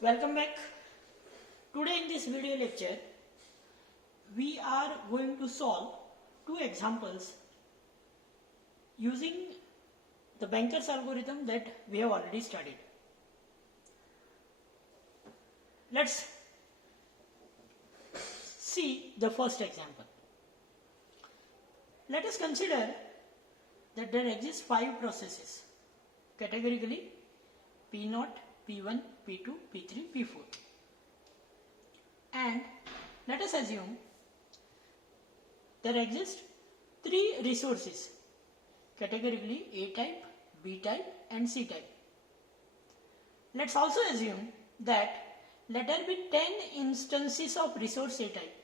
Welcome back. Today in this video lecture, we are going to solve two examples using the banker's algorithm that we have already studied. Let's see the first example. Let us consider that there exist 5 processes, categorically P0, P1, P2, P3, P4. And let us assume there exist 3 resources, categorically A type, B type and C type. Let's also assume that let there be 10 instances of resource A type,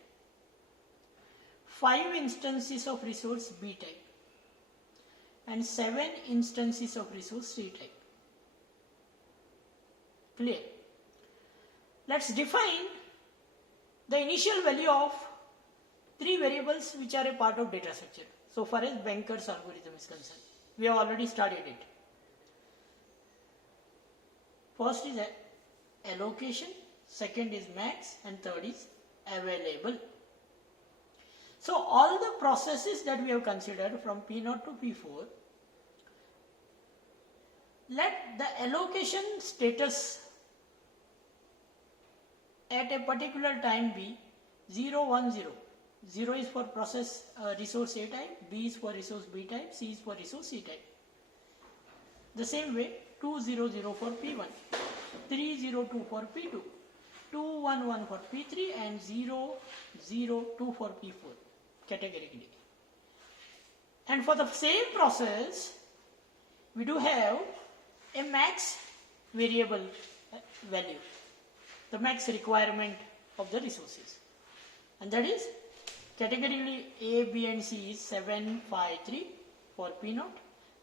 5 instances of resource B type and 7 instances of resource C type. Clear? Let's define the initial value of 3 variables which are a part of data structure. So far as banker's algorithm is concerned, we have already studied it. First is allocation, second is max and third is available. So all the processes that we have considered from P0 to P4, let the allocation status at a particular time be 0, 1, 0. 0 is for process resource A type, B is for resource B type, C is for resource C type. The same way 2, 0, 0 for P1, 3, 0, 2 for P2, 2, 1, 1 for P3 and 0, 0, 2 for P4 categorically. And for the same process, we do have a max variable value, the max requirement of the resources, and that is categorically A, B and C is 7, 5, 3 for P0,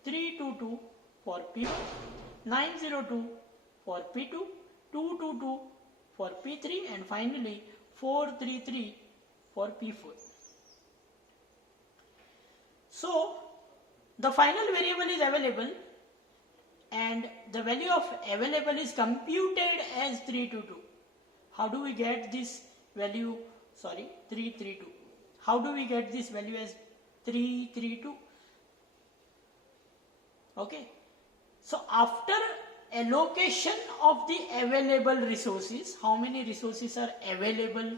3, 2, 2 for P1, 9, 0, 2 for P2, 2, 2, 2 for P3 and finally 4, 3, 3 for P4. So the final variable is available and the value of available is computed as 322. How do we get this value? 332. How do we get this value as 332? Okay. So after allocation of the available resources, how many resources are available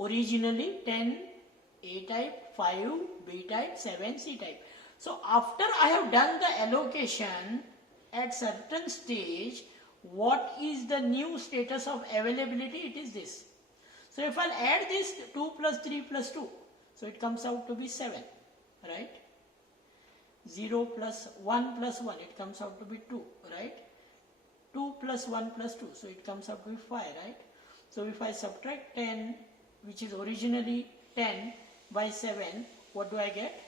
originally? 10 A type, 5 B type, 7 C type. So after I have done the allocation, at certain stage, what is the new status of availability? It is this. So if I'll add this 2 plus 3 plus 2, so it comes out to be 7, right? 0 plus 1 plus 1, it comes out to be 2, right? 2 plus 1 plus 2, so it comes out to be 5, right? So if I subtract 10, which is originally 10 by 7, what do I get?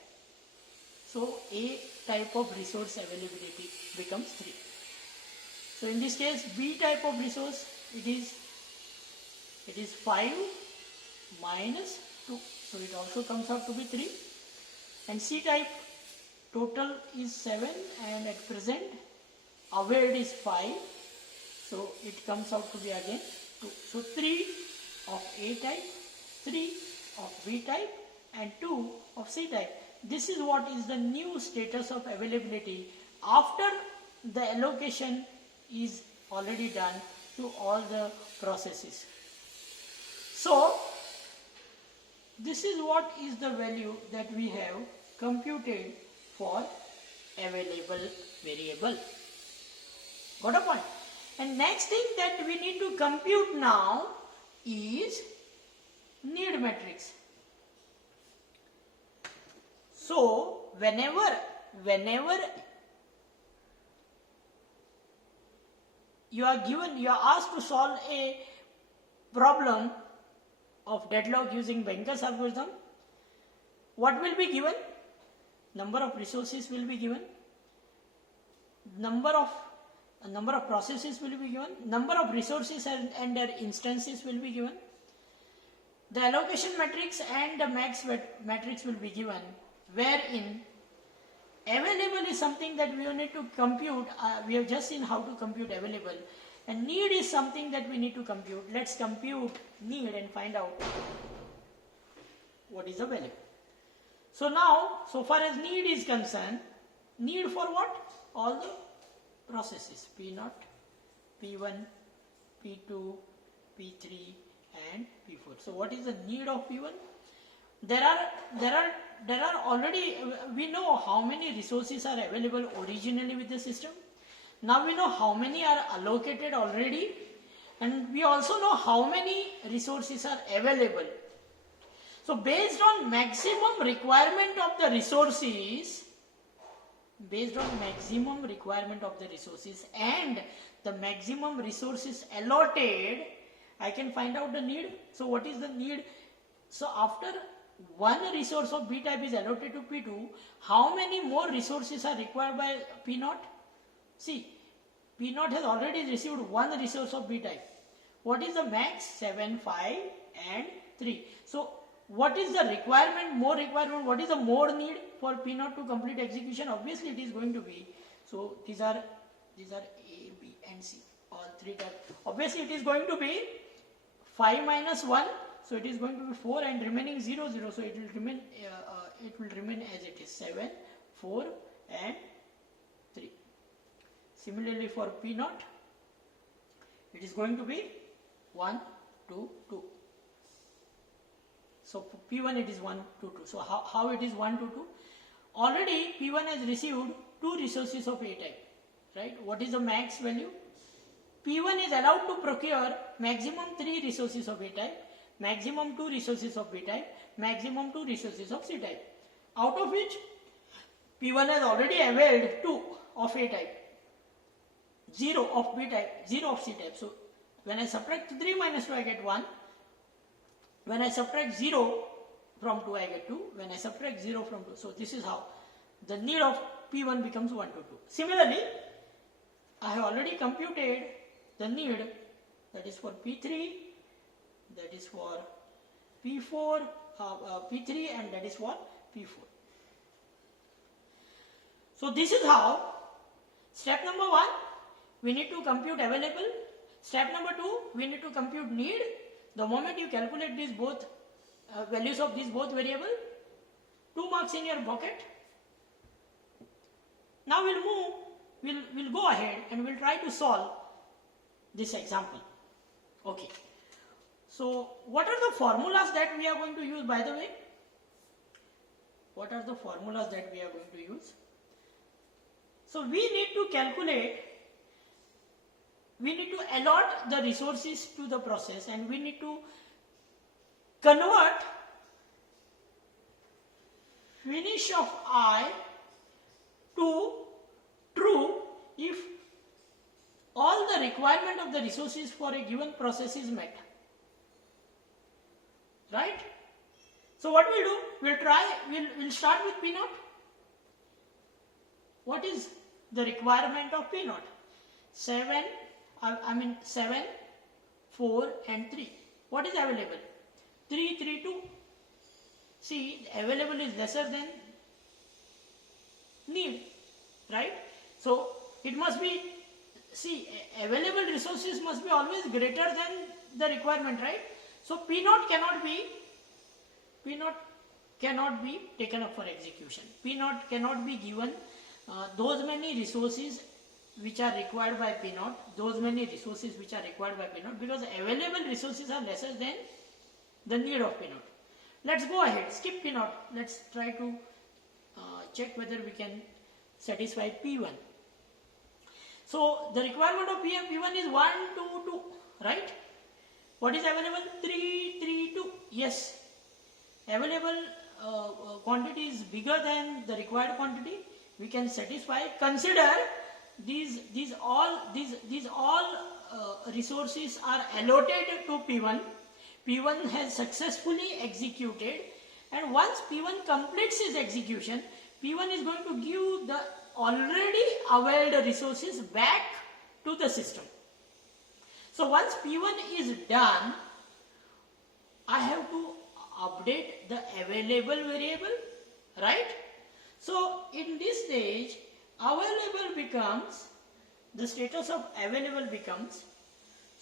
So A type of resource availability becomes 3. So in this case, B type of resource, it is 5 minus 2. So it also comes out to be 3. And C type total is 7 and at present availed is 5. So it comes out to be again 2. So 3 of A type, 3 of B type and 2 of C type. This is what is the new status of availability after the allocation is already done to all the processes. So this is what is the value that we have computed for available variable. Got a point? And next thing that we need to compute now is need matrix. So whenever you are asked to solve a problem of deadlock using banker's algorithm, what will be given? Number of resources will be given, number of processes will be given, number of resources and their instances will be given, the allocation matrix and the max matrix will be given, wherein available is something that we need to compute. We have just seen how to compute available. And need is something that we need to compute. Let's compute need and find out what is the value. So now, so far as need is concerned, need for what? All the processes, P0, P1, P2, P3 and P4. So what is the need of P1? There are already, we know how many resources are available originally with the system. Now we know how many are allocated already, and we also know how many resources are available. So based on maximum requirement of the resources, and the maximum resources allotted, I can find out the need. So what is the need? So after one resource of B type is allotted to P2, how many more resources are required by P0? See, P0 has already received one resource of B type. What is the max? 7, 5 and 3. So what is the requirement, more requirement, what is the more need for P0 to complete execution? Obviously it is going to be, so these are A, B and C, all three types. Obviously it is going to be 5 minus 1, so it is going to be 4 and remaining 0, 0, so it will remain as it is 7, 4 and 3. Similarly for P0, it is going to be 1, 2, 2. So for P1 it is 1, 2, 2. So how it is 1, 2, 2? Already P1 has received 2 resources of A type, right? What is the max value? P1 is allowed to procure maximum 3 resources of A type, maximum 2 resources of B type, maximum 2 resources of C type. Out of which P1 has already availed 2 of A type, 0 of B type, 0 of C type. So when I subtract 3 minus 2, I get 1. When I subtract 0 from 2, I get 2. When I subtract 0 from 2, so this is how the need of P1 becomes 1 to 2. Similarly, I have already computed the need, that is for P3, that is for P4, P3 and that is for P4. So this is how, step number 1, we need to compute available. Step number 2, we need to compute need. The moment you calculate these both values of these both variables, 2 marks in your pocket. Now we'll go ahead and we'll try to solve this example. Okay. So what are the formulas that we are going to use, by the way? What are the formulas that we are going to use? So we need to calculate, we need to allot the resources to the process, and we need to convert finish of I to true if all the requirement of the resources for a given process is met. Right? So what we'll do, we'll start with P0. What is the requirement of P0? 7, 4 and 3. What is available? 3, 3, 2. See, available is lesser than need, right? So it must be, see, available resources must be always greater than the requirement, right? So P0 cannot be taken up for execution. P0 cannot be given those many resources which are required by P0, because available resources are lesser than the need of P0. Let's go ahead, skip P0. Let's try to check whether we can satisfy P1. So the requirement of P1 is 1, 2, 2, right? What is available? 3, 3, 2. Yes. Available quantity is bigger than the required quantity. We can satisfy. Consider these all resources are allotted to P1. P1 has successfully executed, and once P1 completes his execution, P1 is going to give the already availed resources back to the system. So once P1 is done, I have to update the available variable, right? So in this stage, available becomes, the status of available becomes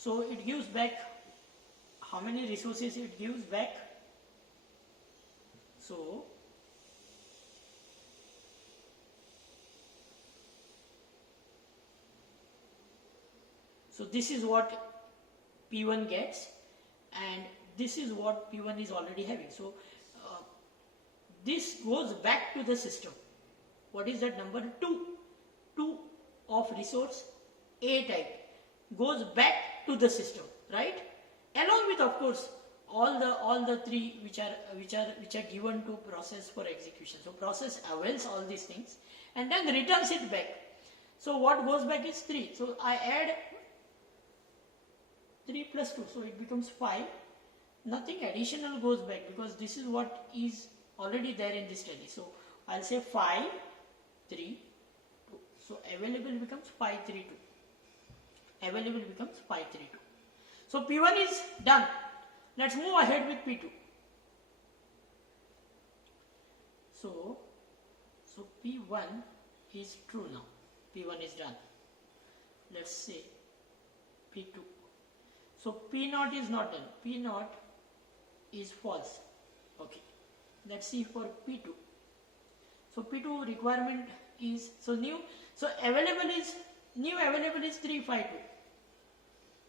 So it gives back, how many resources it gives back? So this is what P1 gets, and this is what P1 is already having. So this goes back to the system. What is that number? 2. 2 of resource A type goes back to the system, right? Along with, of course, all the 3 which are given to process for execution. So process avails all these things and then returns it back. So what goes back is 3. So I add 3 plus 2, so it becomes 5. Nothing additional goes back because this is what is already there in this tally. So I'll say 5, 3, 2. So available becomes 5, 3, 2. Available becomes 5, 3, 2. So P1 is done. Let's move ahead with P2. So P1 is true now. P1 is done. Let's say P2. So P0 is not done. P0 is false. Okay. Let's see for P2. So P2 requirement is, so new available is 352.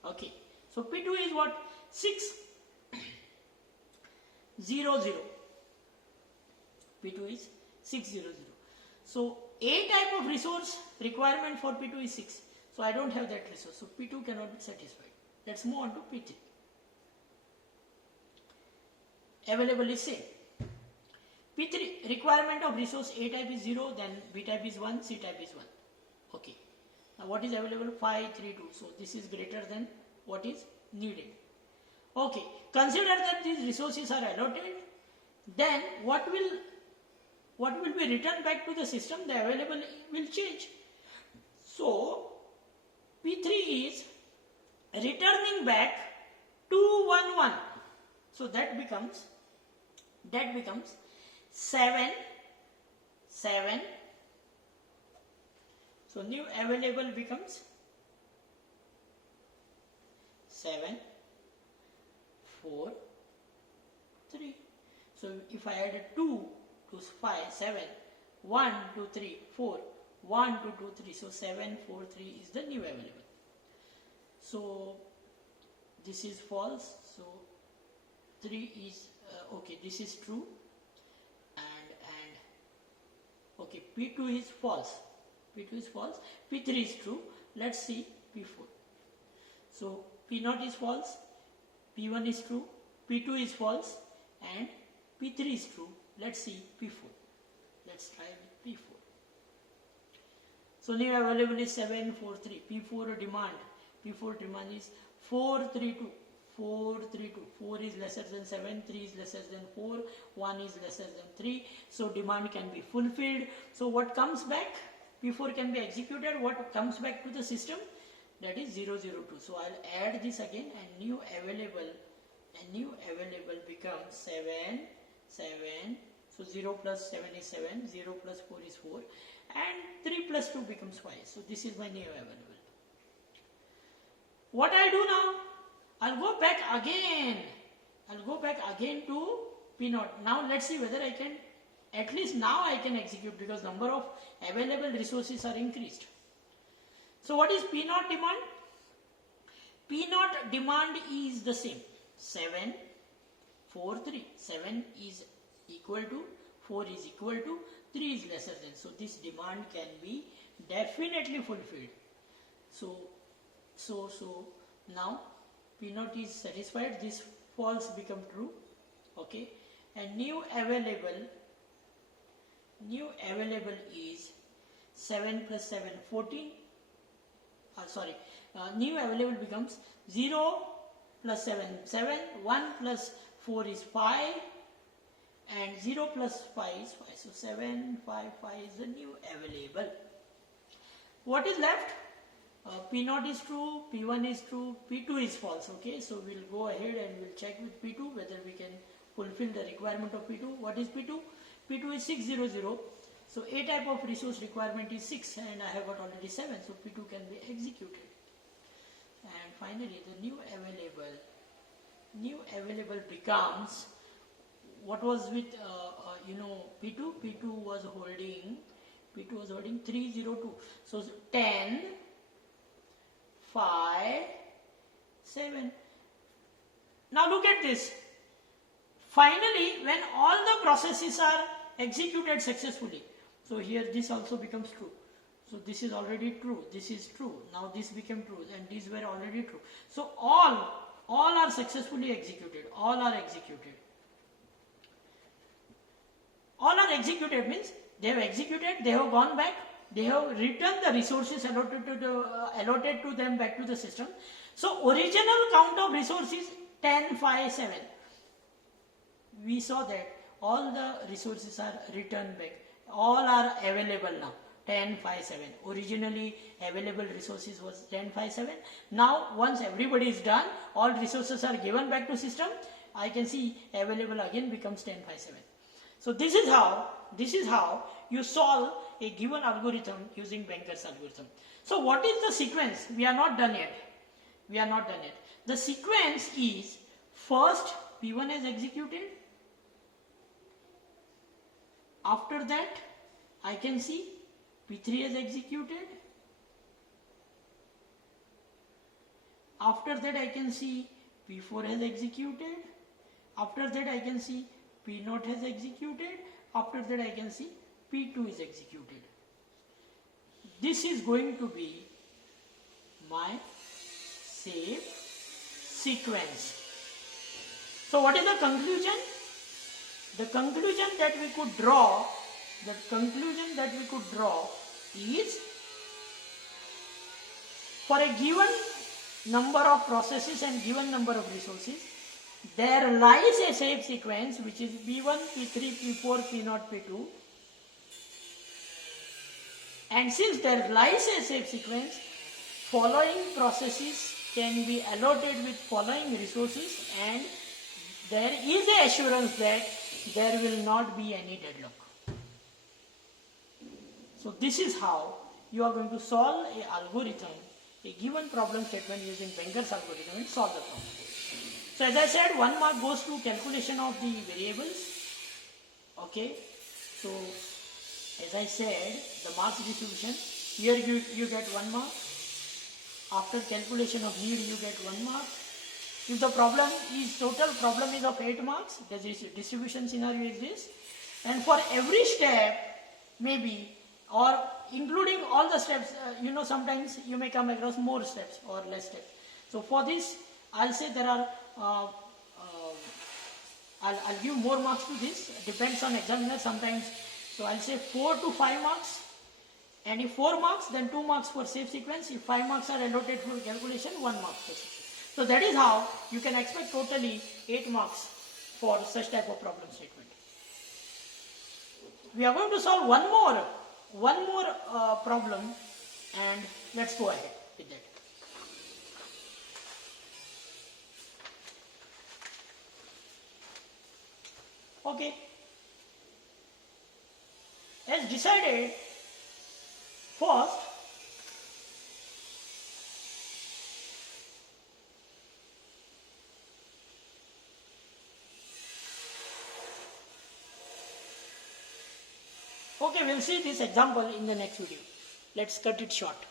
Okay. So P2 is what? 600. P2 is 600. So A type of resource requirement for P2 is 6. So I don't have that resource. So P2 cannot be satisfied. Let's move on to P3. Available is same. P3 requirement of resource A type is 0, then B type is 1, C type is 1. Okay. Now what is available? 5, 3, 2. So this is greater than what is needed. Okay. Consider that these resources are allotted. Then what will be returned back to the system? The available will change. So P3 is returning back 211. So that becomes 7. So new available becomes 7, 4, 3. So if I add 2 to 5, 7, 1, 2, 3, 4, 1, 2, 2, 3. So 7, 4, 3 is the new available. So this is false. So 3 is okay. This is true, and okay. P2 is false. P2 is false. P3 is true. Let's see P4. So P0 is false. P1 is true. P2 is false, and P3 is true. Let's see P4. Let's try with P4. So new available is 743. P4 demand. P4 demand is 432. 432. 4 is lesser than 7. 3 is lesser than 4. 1 is lesser than 3. So demand can be fulfilled. So what comes back? P4 can be executed. What comes back to the system? That is 002. So I'll add this again, and new available becomes 7, 7. So 0 plus 7 is 7. 0 plus 4 is 4. And 3 plus 2 becomes 5. So this is my new available. What I'll do now? I'll go back again. To P0. Now let's see whether I can, at least now I can execute, because number of available resources are increased. So what is P0 demand? P0 demand is the same. 7, 4, 3. 7 is equal to, 4 is equal to, 3 is lesser than. So this demand can be definitely fulfilled. So now P0 is satisfied. This false become true. Okay. And new available is 7 plus 7, 14. New available becomes 0 plus 7, 7. 1 plus 4 is 5. And 0 plus 5 is 5. So 7, 5, 5 is the new available. What is left? P0 is true, P1 is true, P2 is false. Okay, so we'll go ahead and we'll check with P2 whether we can fulfill the requirement of P2. What is P2? P2 is 600. So A type of resource requirement is 6, and I have got already 7. So P2 can be executed. And finally the new available becomes what was with P2. P2 was holding 302. So 10, 5, 7. Now look at this. Finally, when all the processes are executed successfully, so here this also becomes true. So this is already true, this is true, now this became true, and these were already true. So all are successfully executed, all are executed. All are executed means they have executed, they have gone back, they have returned the resources allotted to them back to the system. So original count of resources 10, 5, 7. We saw that all the resources are returned back, all are available now. 10, 5, 7. Originally available resources was 10, 5, 7. Now once everybody is done, all resources are given back to system, I can see available again becomes 10, 5, 7. So this is how you solve a given algorithm using Banker's algorithm. So what is the sequence? We are not done yet. The sequence is first P1 is executed. After that I can see P3 is executed. After that I can see P4 has executed. After that I can see P0 has executed. After that I can see P2 is executed. This is going to be my safe sequence. So what is the conclusion? The conclusion that we could draw is, for a given number of processes and given number of resources, there lies a safe sequence which is P1, P3, P4, P0, P2. And since there lies a safe sequence, following processes can be allotted with following resources, and there is a assurance that there will not be any deadlock. So this is how you are going to solve a given problem statement using Banker's algorithm and solve the problem. So as I said, 1 mark goes to calculation of the variables. Okay. So as I said, the marks distribution, here you get 1 mark. After calculation of need, you get 1 mark. If the total problem is of 8 marks, the distribution scenario is this. And for every step, maybe, or including all the steps, sometimes you may come across more steps or less steps. So for this, I'll say there are, I'll give more marks to this, depends on examiner sometimes. So I'll say 4 to 5 marks. And if 4 marks, then 2 marks for safe sequence. If 5 marks are allotted for calculation, 1 mark for sequence. So that is how you can expect totally 8 marks for such type of problem statement. We are going to solve one more problem, and let's go ahead with that. Okay. As decided, first okay, we'll see this example in the next video. Let's cut it short.